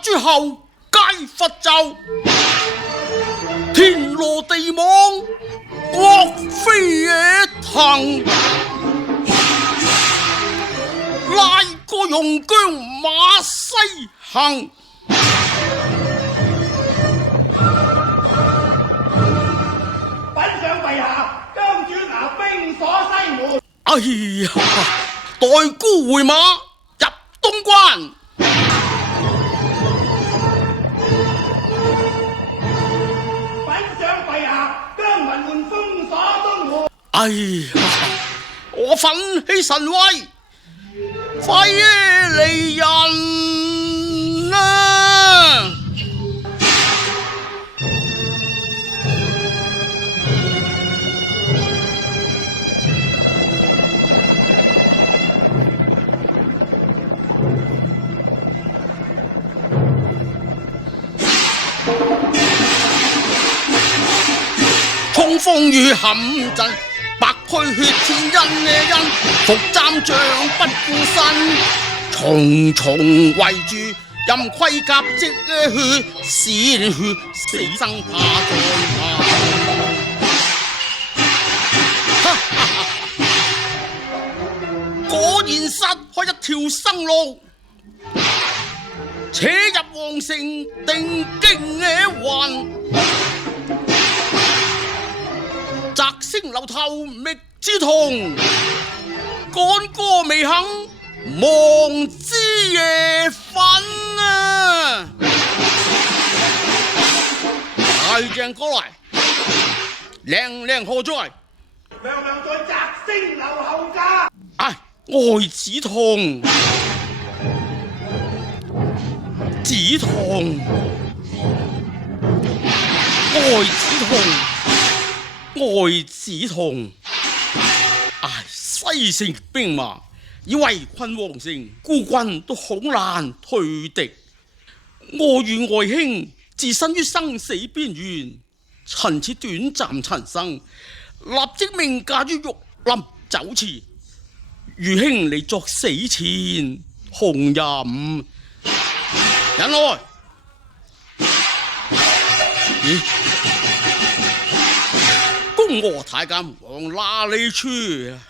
諸侯皆伐紂，天羅地網，國非也騰。拉個戎將馬西行。稟上陛下，姜子牙兵鎖西門。哎呀，待孤回馬入東關。哎呀！我奮起神威，廢離人啊！風雨陷陣，白駒血戰因，伏斬將不顧身，重重圍住，任盔甲積血，鮮血死生怕再怕。果然殺開一條生路，且入皇城定驚魂。摘星樓頭覓之痛，干戈未肯望之夜粉啊！大將過來，娘何在？娘在摘星樓後家。唉，愛子痛，子痛，愛子痛，愛子痛。唉，西城兵馬已圍困皇城，孤軍都恐難退敵。我與外兄置身於生死邊緣，趁此短暫陳生，立即命嫁於玉林酒池。余兄你作死前紅飲，人來！咦？恭賀太監往哪裏去啊？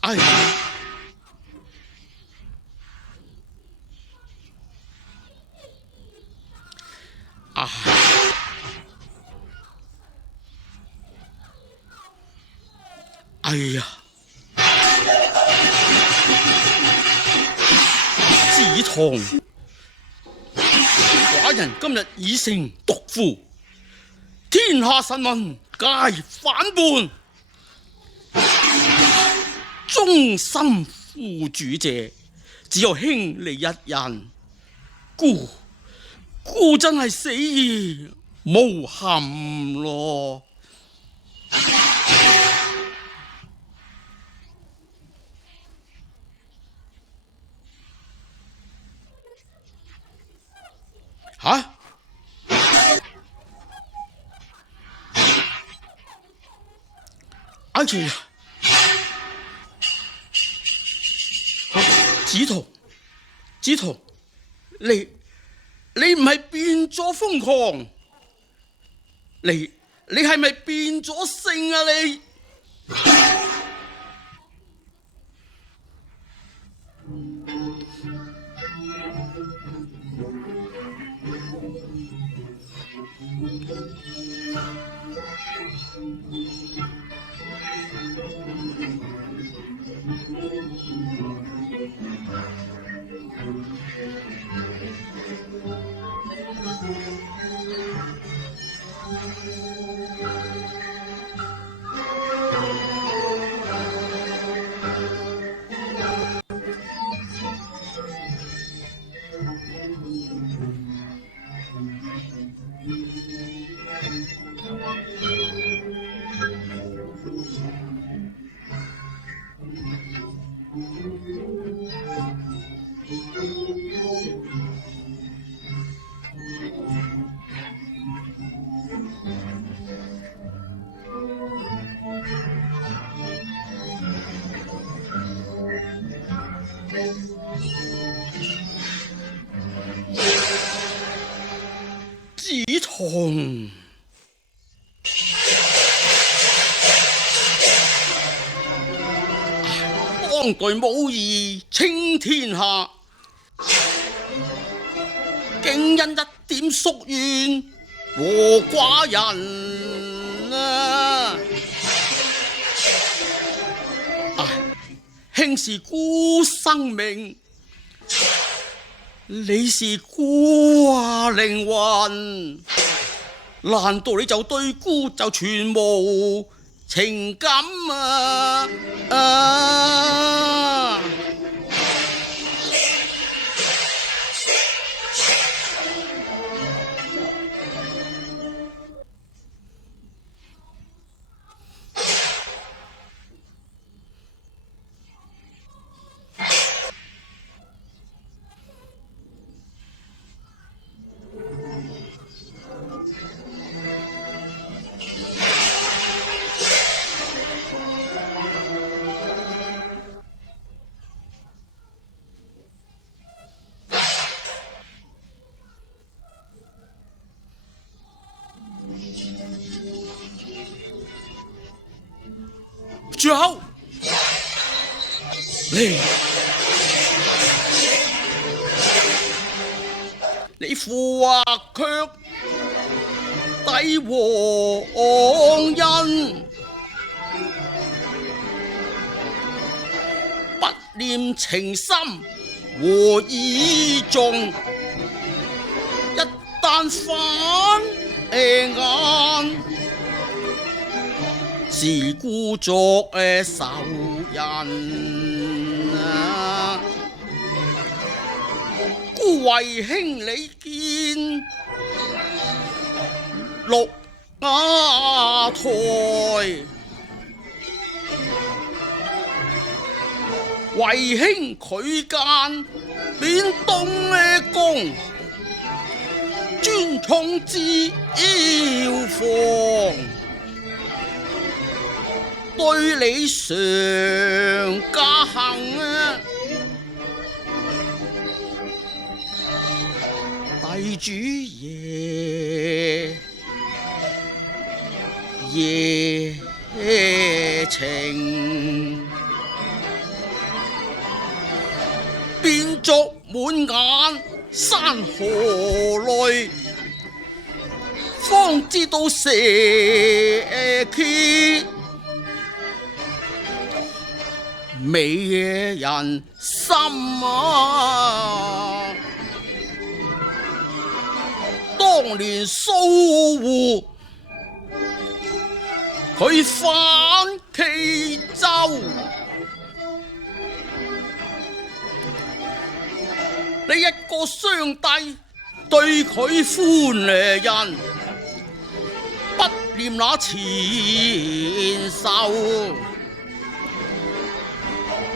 哎呀！啊！哎呀！子痛！寡人今日已成毒婦，天下臣民皆反叛，忠心負主者只有兄你一人，孤真係死而無憾咯。吓？哎呀！子彤，你唔係變咗瘋狂？你係咪變咗性啊你？子彤，當代武兒稱天下，竟因一點宿怨和寡人啊！兄是孤生命，你是孤靈魂，難道你就對孤就全無情感啊？住口！你父話卻帝皇恩，不念情深和義重，一旦反眼，是故作仇人啊！故為兄你見陸亞台，為兄拒諫免東宮，專寵至要房，對你上加行啊！帝主夜情，變作滿眼山河淚，方知道蛇蠍美人心啊！當年蘇護佢反冀州，你一個雙帝對佢寬仁，不念那前仇，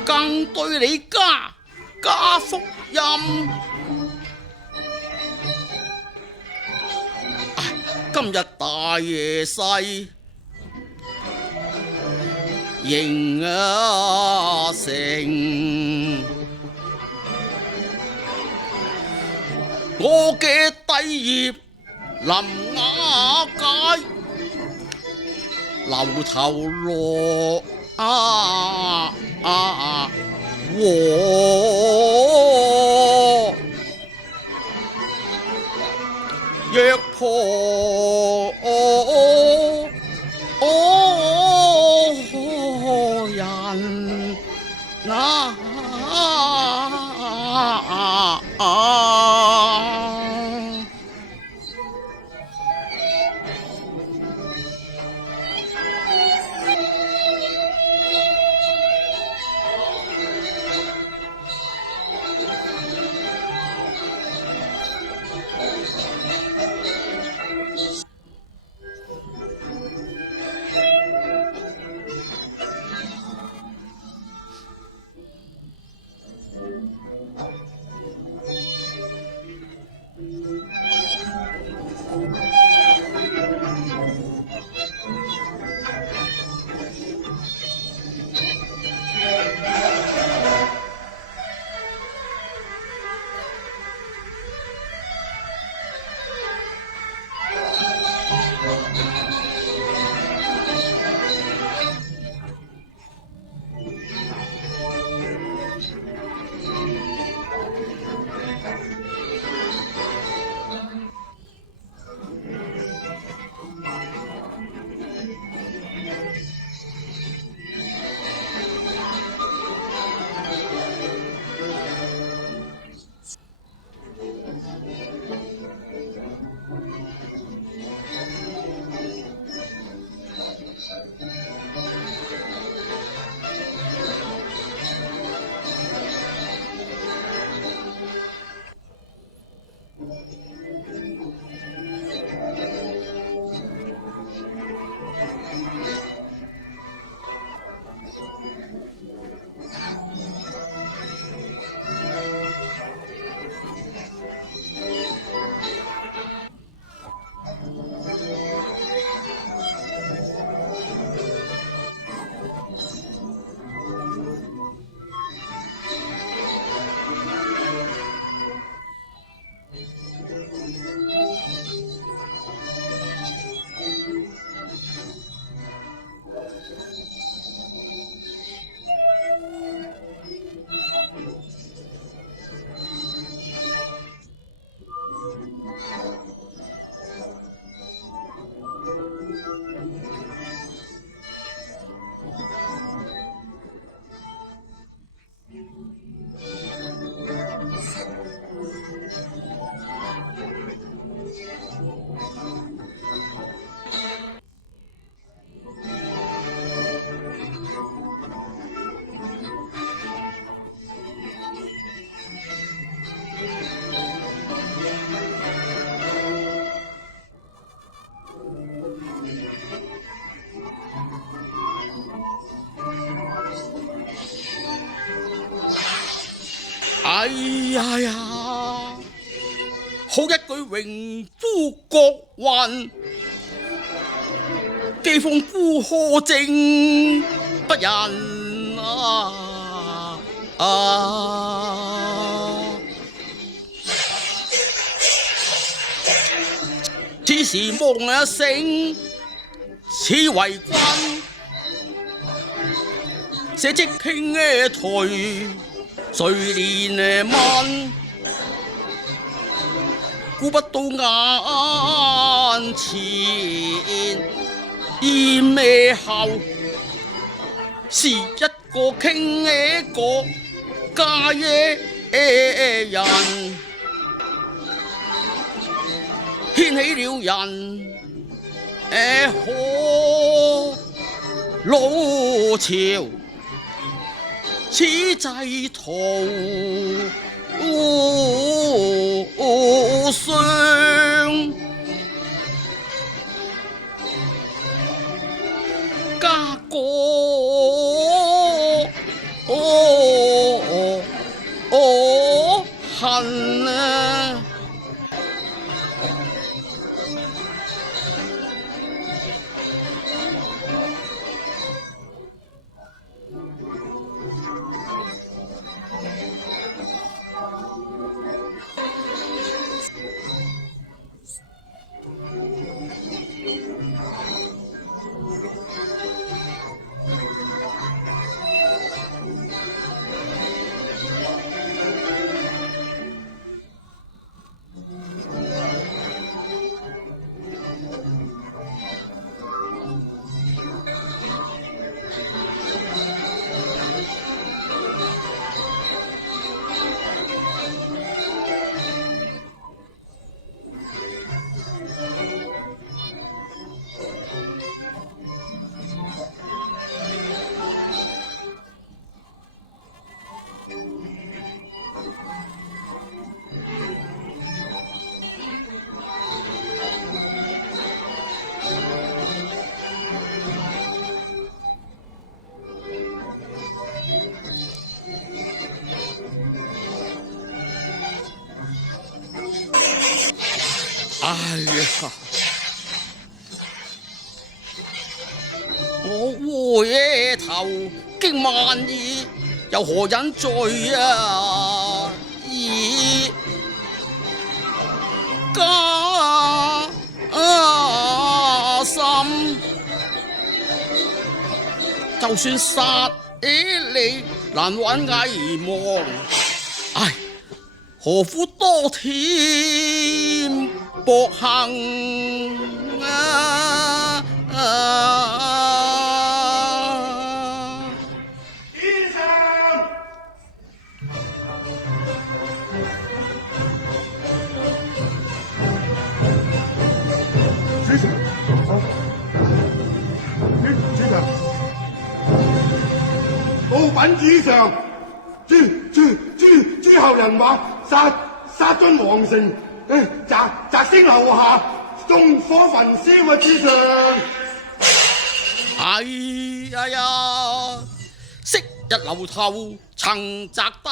更對你加福蔭。今日大爺世迎成，我嘅帝業臨瓦解，流頭落禍，若破人哎呀呀，好一句榮夫國運，既奉夫何正不仁此時望一聲，此為君，社稷傾頹，誰憐憫？顧不到眼前，厭咩後？是一個傾國家人，掀起了人可老潮，此際途上家國恨啊！哎呀！我回頭經萬意，又何忍罪啊？以加心，就算殺你，難挽危亡。唉，何苦多添薄幸啊！先生，主上，主上，報稟主上，諸侯人話殺進皇城，擲星樓下，縱火焚燒啊！主上。哎呀呀！昔日樓頭曾擲斗。